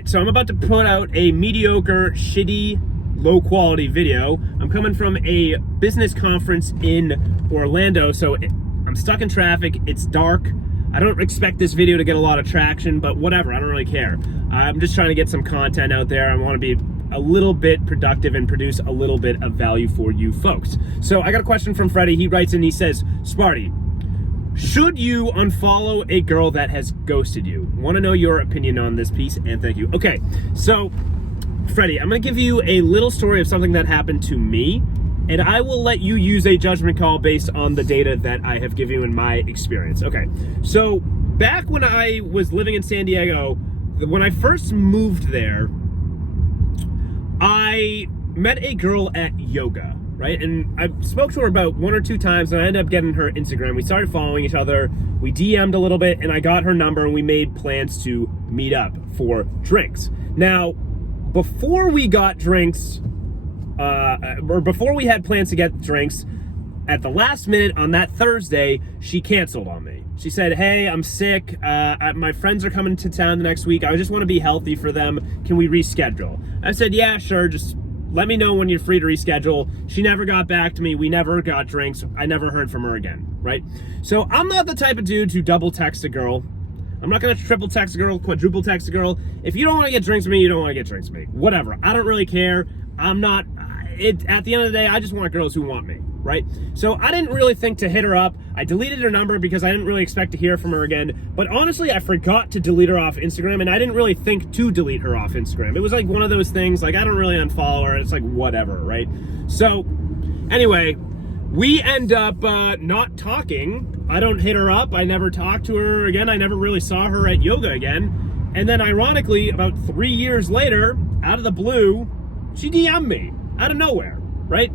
right, so I'm about to put out a mediocre, shitty, low-quality video. I'm coming from a business conference in Orlando, so I'm stuck in traffic. It's dark. I don't expect this video to get a lot of traction, but whatever, I don't really care. I'm just trying to get some content out there. I want to be a little bit productive and produce a little bit of value for you folks. So I got a question from Freddie. He writes in, he says, Sparty, should you unfollow a girl that has ghosted you? Want to know your opinion on this piece, and thank you. Okay, so Freddie, I'm going to give you a little story of something that happened to me, and I will let you use a judgment call based on the data that I have given you in my experience. Okay, so back when I was living in San Diego, when I first moved there, I met a girl at yoga, right? And I spoke to her about 1 or 2 times, and I ended up getting her Instagram. We started following each other. We DM'd a little bit, and I got her number, and we made plans to meet up for drinks. Now, before we got drinks, or before we had plans to get drinks, at the last minute on that Thursday, she canceled on me. She said, hey, I'm sick. My friends are coming to town the next week. I just want to be healthy for them. Can we reschedule? I said, yeah, sure. Just let me know when you're free to reschedule. She never got back to me. We never got drinks. I never heard from her again, right? So I'm not the type of dude to double text a girl. I'm not going to triple text a girl, quadruple text a girl. If you don't want to get drinks with me, you don't want to get drinks with me. Whatever. I don't really care. I'm not... At the end of the day, I just want girls who want me, right? So I didn't really think to hit her up. I deleted her number because I didn't really expect to hear from her again. But honestly, I forgot to delete her off Instagram, and I didn't really think to delete her off Instagram. It was like one of those things, like I don't really unfollow her. It's like whatever, right? So anyway, we end up not talking. I don't hit her up. I never talked to her again. I never really saw her at yoga again. And then ironically, about 3 years later, out of the blue, she DM'd me. Out of nowhere, right?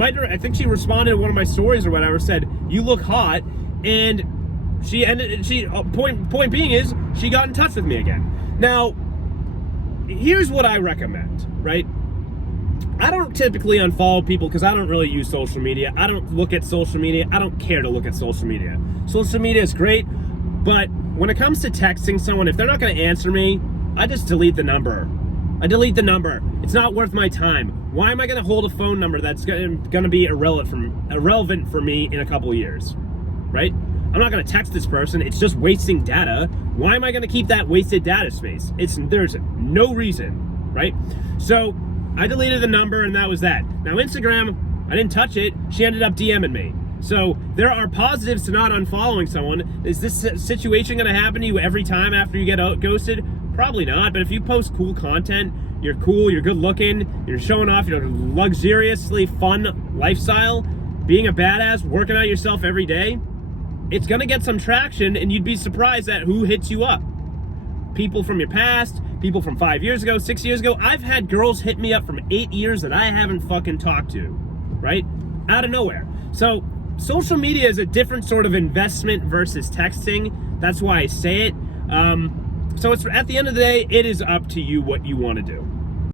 I think she responded to one of my stories or whatever, said, you look hot, and point being is, she got in touch with me again. Now, here's what I recommend, right? I don't typically unfollow people because I don't really use social media. I don't look at social media. I don't care to look at social media. Social media is great, but when it comes to texting someone, if they're not going to answer me, I just delete the number. I delete the number. It's not worth my time. Why am I going to hold a phone number that's going to be irrelevant for me in a couple of years, right? I'm not going to text this person. It's just wasting data. Why am I going to keep that wasted data space? There's no reason, right? So I deleted the number, and that was that. Now Instagram, I didn't touch it. She ended up DMing me. So there are positives to not unfollowing someone. Is this situation going to happen to you every time after you get ghosted? Probably not, but if you post cool content, you're cool, you're good looking, you're showing off your luxuriously fun lifestyle, being a badass, working out yourself every day, it's gonna get some traction, and you'd be surprised at who hits you up. People from your past, people from 5 years ago, 6 years ago. I've had girls hit me up from 8 years that I haven't fucking talked to, right? Out of nowhere. So social media is a different sort of investment versus texting. That's why I say it. So it's at the end of the day, it is up to you what you want to do.